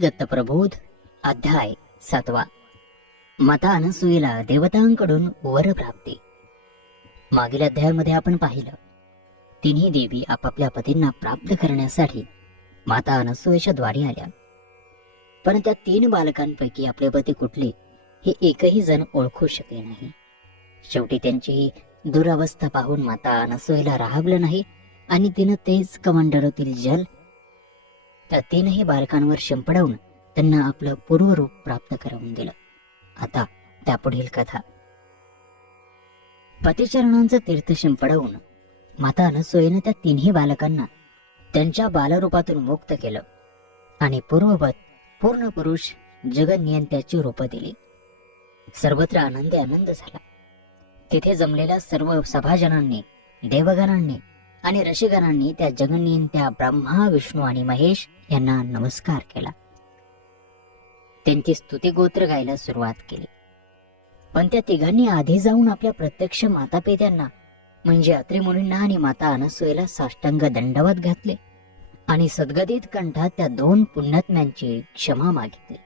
दत्तप्रबोध अध्याय 7. माता अनसूयेला देवतांकडून वर प्राप्ती. मागील अध्यायामध्ये आपण पाहिलं, तिन्ही देवी आपापल्या पतींना प्राप्त करण्यासाठी माता अनसूयेच्या द्वारी आल्या. पण त्या 3 बालकांपैकी आपले पती कुठले हे एकही जण ओळखू शकले नाही. शेवटी त्यांची दुरावस्था पाहून माता अनसूयेला राहवलं नाही आणि तिनं तेच कमंडलूतील जल त्या 3ही बालकांवर शिंपडवून त्यांना आपलं पूर्वरूप प्राप्त करून दिलं. आता त्यापुढील कथा. पतिचरणांचं तीर्थ शिंपडवून माता अनसूयेनं त्या 3ही बालकांना त्यांच्या बालरूपातून मुक्त केलं आणि पूर्ववत पूर्ण पुरुष जगन्नियंत्याची रूपं दिली. सर्वत्र आनंद झाला. तिथे जमलेल्या सर्व सभाजनांनी, देवगणांनी आणि ऋषीगणांनी त्या जगन्नियंत्या ब्रह्मा, विष्णू आणि महेश यांना नमस्कार केला. त्यांची स्तुतिगोत्र गायला सुरुवात केली. पण त्या तिघांनी आधी जाऊन आपल्या प्रत्यक्ष मातापित्यांना म्हणजे अत्रि मुनींना आणि माता अनसूयेला साष्टांग दंडवत घातले आणि सद्गदित कंठात त्या 2 पुण्यात्म्यांची क्षमा मागितली.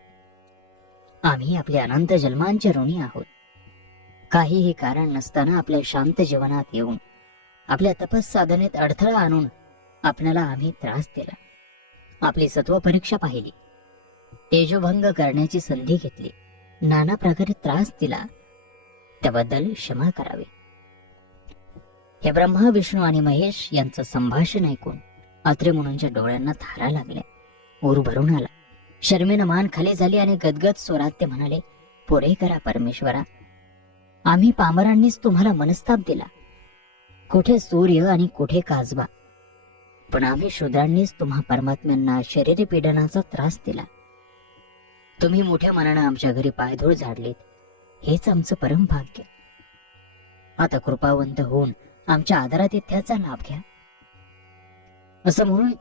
आम्ही आपल्या अनंत जन्मांचे ऋणी आहोत. काहीही कारण नसताना आपल्या शांत जीवनात येऊन आपल्या तपस साधनेत अडथळा आणून आपल्याला आम्ही त्रास दिला. आपली सत्व परीक्षा पाहिली, तेजोभंग करण्याची संधी घेतली, नाना प्रकारे त्रास दिला, त्याबद्दल क्षमा करावी. हे ब्रह्मा, विष्णू आणि महेश यांचं संभाषण ऐकून अत्रि मुनींच्या डोळ्यांना धारा लागल्या. ऊर भरून आला. शर्मेनं मान खाली झाली आणि गदगद स्वरात ते म्हणाले, पुढे करा परमेश्वरा. आम्ही पामरांनीच तुम्हाला मनस्ताप दिला. कुठे सूर्य आणि कुठे काजबा. पण आम्ही शूद्रांनीच तुम्हा परमात्म्यांना शरीर पीडनाचा त्रास दिला. तुम्ही मोठ्या मनानं आमच्या घरी पायधूळ झाडलीत, हेच आमचं परम भाग्य. आता कृपावंत होऊन आमच्या आदरातिथ्याचा लाभ घ्या. असं म्हणून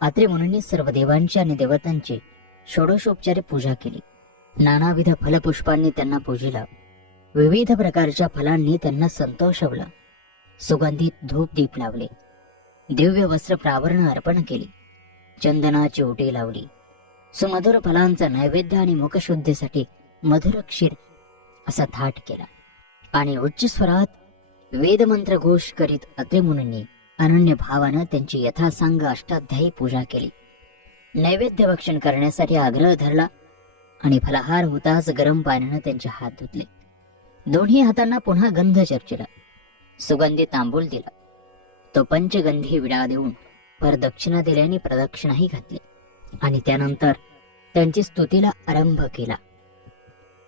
अत्रि मुनींनी सर्व देवांची आणि देवतांची षोडशोपचारे पूजा केली. नानाविध फलपुष्पांनी त्यांना पूजिलं. विविध प्रकारच्या फलांनी त्यांना संतोषवलं. सुगंधित धूप दीप लावले. दिव्य वस्त्र प्रावरण अर्पण केली. चंदनाची ओटी लावली. सुमधुर फलांचा नैवेद्य आणि मुखशुद्धीसाठी मधुर क्षीर असा थाट केला आणि उच्च स्वरात वेदमंत्र घोष करीत अत्रि मुनींनी अनन्य भावानं त्यांची यथासांग अष्टाध्यायी पूजा केली. नैवेद्य भक्षण करण्यासाठी आग्रह धरला आणि फलाहार होताच गरम पाण्यानं त्यांचे हात धुतले. दोन्ही हातांना पुन्हा गंध चर्चिला. सुगंधी तांबूल दिला. तो पंचगंधी विडा देऊन परदक्षिणा दिल्याने प्रदक्षिणाही घातली आणि त्यानंतर त्यांची स्तुतीला आरंभ केला.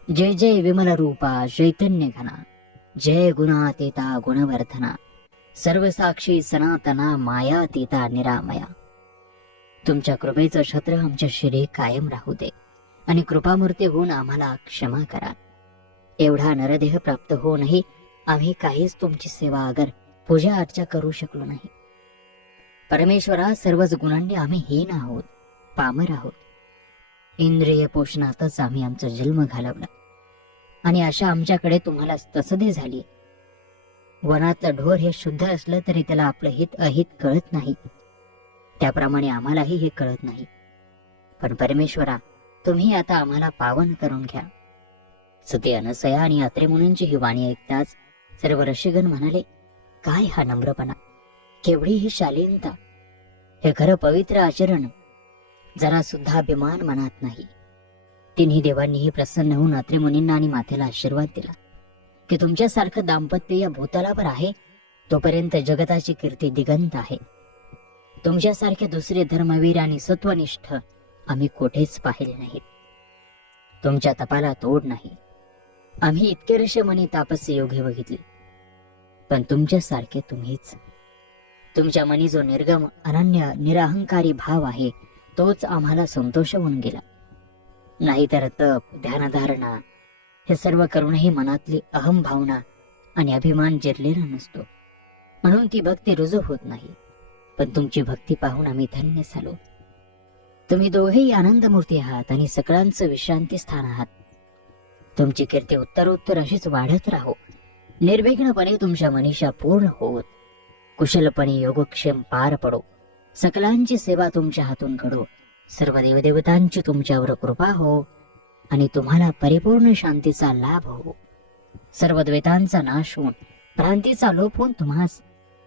जय जय विमल रूपा चैतन्य घना, जय गुणातीता गुणवर्धना, सर्वसाक्षी सनातना मायातीता निरामया. तुमच्या कृपेचं छत्र आमच्या शिरी कायम राहू दे आणि कृपामूर्ती होऊन आम्हाला क्षमा करा. एवढा नरदेह प्राप्त होऊनही आम्ही काहीच तुमची सेवा अगर पूजा अर्चा करू शकलो नाही. परमेश्वरा, सर्वच गुणांनी आम्ही हीन आहोत, पामर आहोत. इंद्रिय पोषणातच आम्ही आमचा जन्म घालवला आणि अशा आमच्याकडे तुम्हाला तसदी झाली. वनातलं ढोर हे शुद्ध असलं तरी त्याला आपलं हित अहित कळत नाही, त्याप्रमाणे आम्हालाही हे कळत नाही. पण परमेश्वरा, तुम्ही आता आम्हाला पावन करून घ्या. सती अनसया आणि अत्रि मुनींची ही वाणी ऐकताच सर्व ऋषीगण म्हणाले, काय हा नम्रपणा, केवढी ही शालीनता, हे खरं पवित्र आचरण. जरा सुद्धा अभिमान मनात नाही. तिन्ही देवांनीही प्रसन्न होऊन अत्रि मुनींना आणि मातेला आशीर्वाद दिला की तुमच्यासारखं दाम्पत्य या भूतलावर आहे तोपर्यंत जगताची कीर्ती दिगंत आहे. तुमच्यासारखे दुसरे धर्मवीर आणि सत्वनिष्ठ आम्ही कुठेच पाहिले नाहीत. तुमच्या तपाला तोड नाही. आम्ही इतके ऋषीमुनी तापस्य योगे बघितले, पण तुमच्यासारखे तुम्हीच. तुमच्या मनी जो निर्गम अनन्य निराहंकारी भाव आहे तोच आम्हाला संतोष होऊन गेला. नाहीतर तप, ध्यानधारणा हे सर्व करूनही मनातली अहम भावना आणि अभिमान जिरलेला नसतो, म्हणून ती भक्ती रुजू होत नाही. पण तुमची भक्ती पाहून आम्ही धन्य झालो. तुम्ही दोघेही आनंदमूर्ती आहात आणि सगळ्यांचं विश्रांती स्थान आहात. तुमची कीर्ती उत्तरोत्तर अशीच वाढत राहो. निर्विघ्नपणे तुमच्या मनीषा पूर्ण होत, कुशलपणे योगक्षेम पार पडो. सकलांची सेवा तुमच्या हातून घडो सर्व देवदेवतांची तुमच्यावर कृपा हो आणि तुम्हाला परिपूर्ण शांतीचा लाभ हो. सर्व द्वैतांचा नाश होऊन भ्रांतीचा लोप होऊन तुम्हास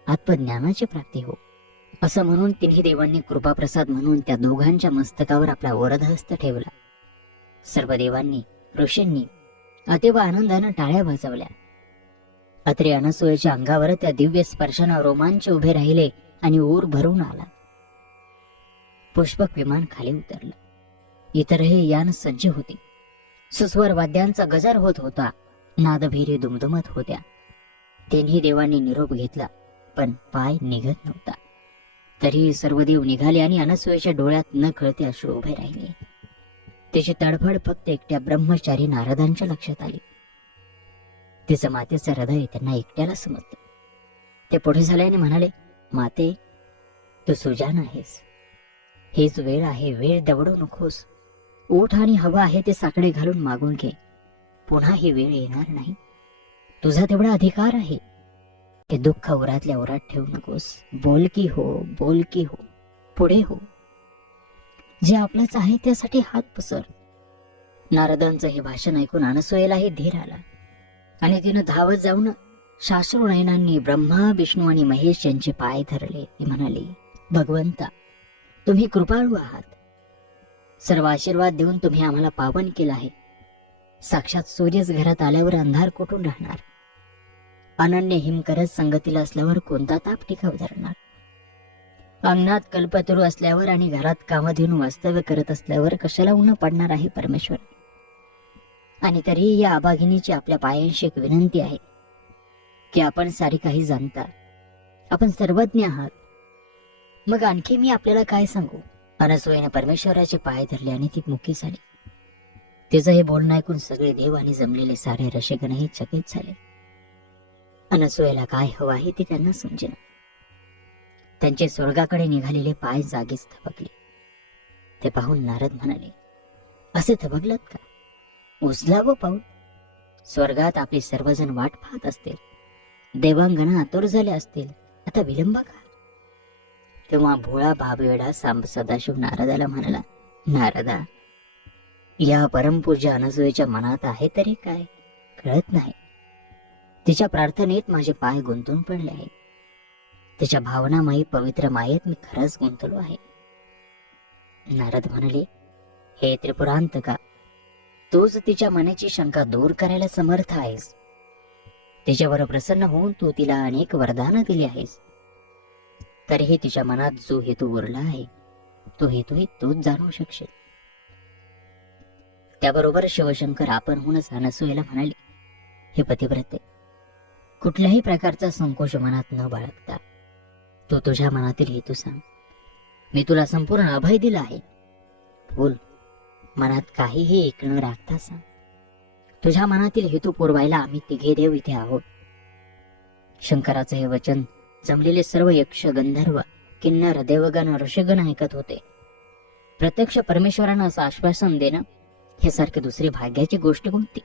आत्मज्ञानाची प्राप्ती हो. असं म्हणून तिन्ही देवांनी कृपाप्रसाद म्हणून त्या दोघांच्या मस्तकावर आपला वरदहस्त ठेवला. सर्व देवांनी ऋषींनी अतिव आनंदानं टाळ्या वाजवल्या. अत्रि अनसूयेच्या अंगावर त्या दिव्य स्पर्शानं रोमांच उभे राहिले आणि ऊर भरून आला. पुष्पक विमान खाली उतरलं. इतरही यान सज्ज होती. सुस्वर वाद्यांचा गजर होत होता. नादभिरी दुमदुमत होत्या. तिन्ही देवांनी निरोप घेतला, पण पाय निघत नव्हता. तरीही सर्व देव निघाले आणि अनसूयेच्या डोळ्यात न कळते अश्रू उभे राहिले. त्याची तडफड फक्त एकट्या ब्रह्मचारी नारदांच्या लक्षात आली. तिचं मातेचं हृदय त्यांना एकट्याला समजलं. ते पुढे झाले आणि म्हणाले, माते, तू सुजान आहेस. हीच वेळ आहे, वेळ दवडू नकोस. ओठ आणि हवा आहे ते साकडे घालून मागून घे. पुन्हा ही वेळ येणार नाही. तुझा तेवढा अधिकार आहे. ते दुःख उरातल्या उरात ठेवू नकोस. बोल की हो, बोल की हो, पुढे हो. जे आपलंच आहे त्यासाठी हात पसर. नारदांचं हे भाषण ऐकून अनसूयेलाही धीर आला आणि तिनं धावत जाऊन साश्रू नयनांनी ब्रह्मा, विष्णू आणि महेश यांचे पाय धरले. ती म्हणाली, भगवंता, तुम्ही कृपाळू आहात. सर्व आशीर्वाद देऊन तुम्ही आम्हाला पावन केलं आहे. साक्षात सूर्यच घरात आल्यावर अंधार कुठून राहणार? अनन्य हिमकरच संगतीला असल्यावर कोणता ताप टिकाव धरणार? अंगणात कल्पतरू असल्यावर आणि घरात कामधेनू वास्तव्य करत असल्यावर कशाला ऊन पडणार आहे परमेश्वर? आणि तरीही या अभागिनीची आपल्या पायांशी एक विनंती आहे की आपण सारी काही जाणता, आपण सर्वज्ञ आहात. मग आणखी मी आपल्याला काय सांगू? अनसूयेने परमेश्वराचे पाय धरले आणि ती मुकी झाली. तिचं हे बोलणं ऐकून सगळे देव आणि जमलेले सारे ऋषीगणही चकित झाले. अनसूयेला काय हवं आहे ते त्यांना समजेना. त्यांचे स्वर्गाकडे निघालेले पाय जागीच थबकले. ते पाहून नारद म्हणाले, असे थबकलात का? उचलावं पाऊल. स्वर्गात आपली सर्वजण वाट पाहत असतील. देवांगना आतुर झाले असतील. आता विलंब का? तेव्हा भोळा भाबवेडा सांब सदाशिव नारदाला म्हणाला, नारदा, या परमपूज्य अनसूयेच्या मनात आहे तरी काय कळत नाही. तिच्या प्रार्थनेत माझे पाय गुंतून पडले आहे. तिच्या भावनामयी पवित्र मायेत मी खरंच गुंतलो आहे. नारद म्हणाले, हे त्रिपुरांतका, तूच तिच्या मनाची शंका दूर करायला समर्थ आहेस. तिच्यावर प्रसन्न होऊन तू तिला अनेक वरदानं दिली आहेस. तरीही तिच्या मनात जो हेतू उरला आहे तो हेतूही तूच जाणू शकशील. त्याबरोबर शिवशंकर आपणहूनच अनसूयेला म्हणाले, हे पतिव्रते, कुठल्याही प्रकारचा संकोच मनात न बाळगता तू तुझ्या मनातील हेतू सांग. मी तुला संपूर्ण अभय दिला आहे. बोल, मनात काहीही एक न राखता सांग. तुझ्या मनातील हेतू पुरवायला आम्ही तिघे देव इथे आहोत. शंकराचं हे वचन जमलेले सर्व यक्ष, गंधर्व, किन्नर, देवगण, ऋषीगण ऐकत होते. प्रत्यक्ष परमेश्वरानं असं आश्वासन देणं हे सारखी दुसरी भाग्याची गोष्ट कोणती?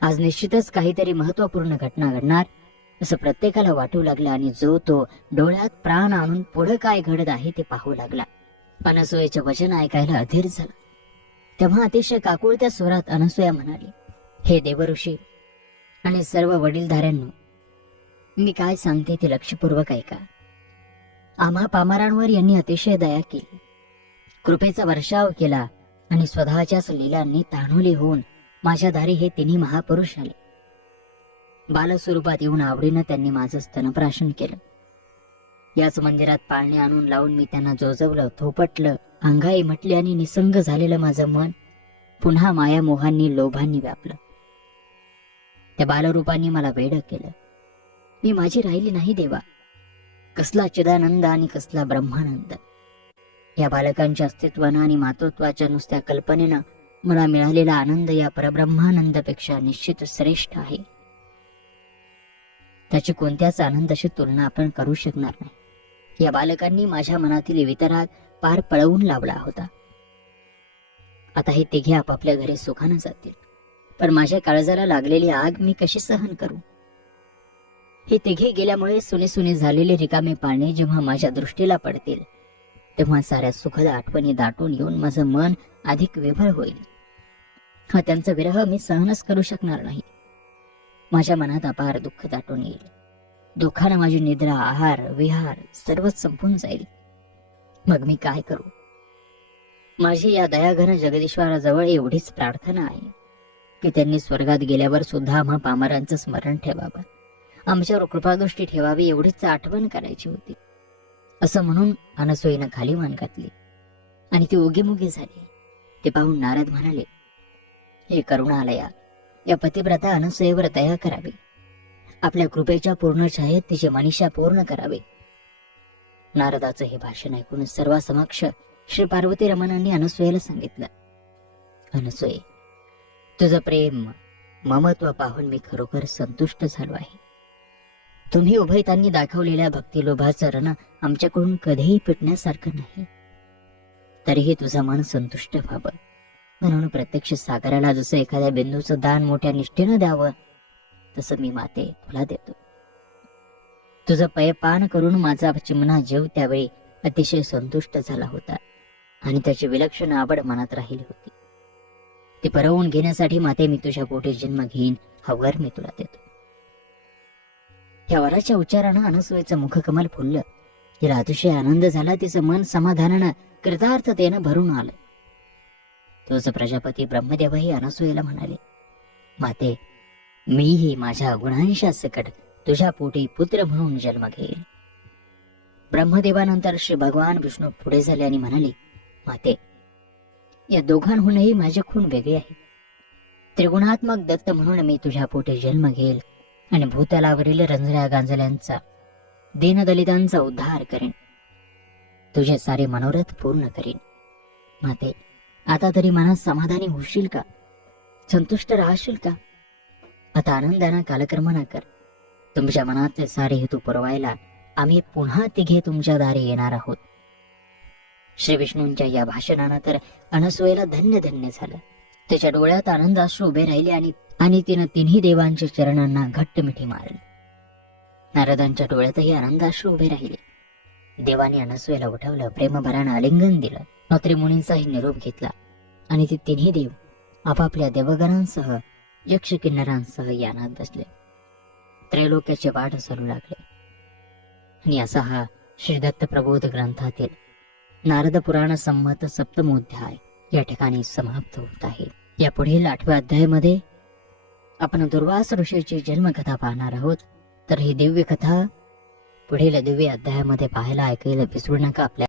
आज निश्चितच काहीतरी महत्वपूर्ण घटना घडणार असं प्रत्येकाला वाटू लागलं आणि जो तो डोळ्यात प्राण आणून पुढे काय घडत आहे ते पाहू लागला. अनसूयेचे वचन ऐकायला अधीर झाला. तेव्हा अतिशय काकुळत्या स्वरात अनसूया म्हणाली, हे देवऋषी आणि सर्व वडीलधाऱ्यांनो, मी काय सांगते ते लक्षपूर्वक ऐका. आम्हा पामरांवर यांनी अतिशय दया केली, कृपेचा वर्षाव केला आणि स्वतःच्याच लीलांनी तान्हुले होऊन माझ्या दारी हे तिन्ही महापुरुष आले. बालस्वरूपात येऊन आवडीनं त्यांनी माझं स्तनप्राशन केलं. याच मंदिरात पाळणे आणून लावून मी त्यांना जोजवलं, थोपटलं, अंगाई म्हटली आणि निसंग झालेलं माझं मन पुन्हा माया मोहांनी, लोभांनी व्यापलं. त्या बालरूपांनी मला वेड केलं. मी माझी राहिली नाही देवा. कसला चिदानंद आणि कसला ब्रह्मानंद. या बालकांच्या अस्तित्वानं आणि मातृत्वाच्या नुसत्या कल्पनेनं मला मिळालेला आनंद या परब्रह्मानंदापेक्षा निश्चित श्रेष्ठ आहे. त्याची कोणत्याच आनंदाशी तुलना आपण करू शकणार नाही. या बालकांनी माझ्या मनातील वितराग पार पळवून लावला होता. आता हे तिघे आपापल्या घरी सुखानं जातील, पण माझ्या काळजाला लागलेली आग मी कशी सहन करू? हे तिघे गेल्यामुळे सुने सुने झालेले रिकामे पाळणे जेव्हा माझ्या दृष्टीला पडतील तेव्हा साऱ्या सुखद आठवणी दाटून येऊन माझं मन अधिक विभळ होईल. हा त्यांचा विरह मी सहनच करू शकणार नाही. माझ्या मनात अपार दुःख दाटून येईल. दुःखानं माझी निद्रा, आहार, विहार सर्वच संपून जाईल. मग मी काय करू? माझी या दयाघन जगदीश्वराजवळ एवढीच प्रार्थना आहे की त्यांनी स्वर्गात गेल्यावर सुद्धा आम्हा पामरांचं स्मरण ठेवावं, आमच्यावर कृपादृष्टी ठेवावी एवढीच आठवण करायची होती. असं म्हणून अनसुयेनं खाली मान घातली आणि ती ओगीमुगी झाली. ते पाहून नारद म्हणाले, हे करुणालया, या पतिव्रता अनसुयेवर दया करावी. आपल्या कृपेच्या पूर्ण छायेत तिची मनीषा पूर्ण करावी. नारदाचं हे भाषण ऐकून सर्वासमक्ष श्री पार्वती रमणांनी अनसुयेला सांगितलं, अनसुये, तुझं प्रेम, ममत्व पाहून मी खरोखर संतुष्ट झालो आहे. तुम्ही उभयतांनी दाखवलेल्या भक्तिलोभाचं रण आमच्याकडून कधीही पिटण्यासारखं नाही. तरीही तुझं मन संतुष्ट व्हावं म्हणून प्रत्यक्ष सागराला जसं एखाद्या बिंदूचं दान मोठ्या निष्ठेनं द्यावं, तसं मी माते तुला देतो. तुझं पयपान करून माझा चिमणा जीव त्यावेळी अतिशय संतुष्ट झाला होता आणि त्याची विलक्षण आवड मनात राहिली होती. ती परवून घेण्यासाठी माते मी तुझ्या पोटी जन्म घेईन, हा वर मी तुला देतो. या वराच्या उच्चारानं अनसुयेचं मुखकमल फुललं. तिला अतिशय आनंद झाला. तिचं मन समाधानानं, कृतार्थतेनं भरून आलं. तोच प्रजापती ब्रह्मदेवही अनसुयेला म्हणाले, माते, मीही माझ्या गुणांशासकट तुझ्या पोटी पुत्र म्हणून जन्म घेईल. ब्रह्मदेवानंतर श्री भगवान विष्णू पुढे झाले आणि म्हणाले, माते, या दोघांहूनही माझे खून वेगळे आहे. त्रिगुणात्मक दत्त म्हणून मी तुझ्या पोटी जन्म घेईल आणि भूतलावरील रंजल्या गांजल्यांचा, दीनदलितांचा उद्धार करेन. तुझे सारे मनोरथ पूर्ण करीन. माते, आता तरी मनात समाधानी होशील का? संतुष्ट राहशील का? आता आनंदानं कालक्रमणा कर. तुमच्या मनातले सारे हेतू पुरवायला आम्ही पुन्हा तिघे तुमच्या दारी येणार आहोत. श्री विष्णूंच्या या भाषणानं तर अनसुयेला धन्य धन्य झालं. त्याच्या डोळ्यात आनंदाश्रू उभे राहिले आणि तिनं तिन्ही देवांच्या चरणांना घट्ट मिठी मारली. नारदांच्या डोळ्यातही आनंदाश्रू उभे राहिले. देवाने अनसुयेला उठवलं, प्रेमभरानं आलिंगन दिलं. अत्री मुनींचाही निरोप घेतला आणि ते तिन्ही देव आपापल्या देवगणांसह, यक्ष किन्नरांसह यानात बसले. त्रैलोक्याचे वाट चालू लागले. आणि असा हा श्री दत्त प्रबोध ग्रंथातील नारद पुराण संमत सप्तमोध्याय या ठिकाणी समाप्त होत आहे. या पुढील 8व्या अध्यायामध्ये आपण दुर्वास ऋषीची जन्मकथा पाहणार आहोत. तर ही दिव्य कथा पुढील दिव्य अध्यायामध्ये पाहायला ऐकायला विसरू नका. आपल्या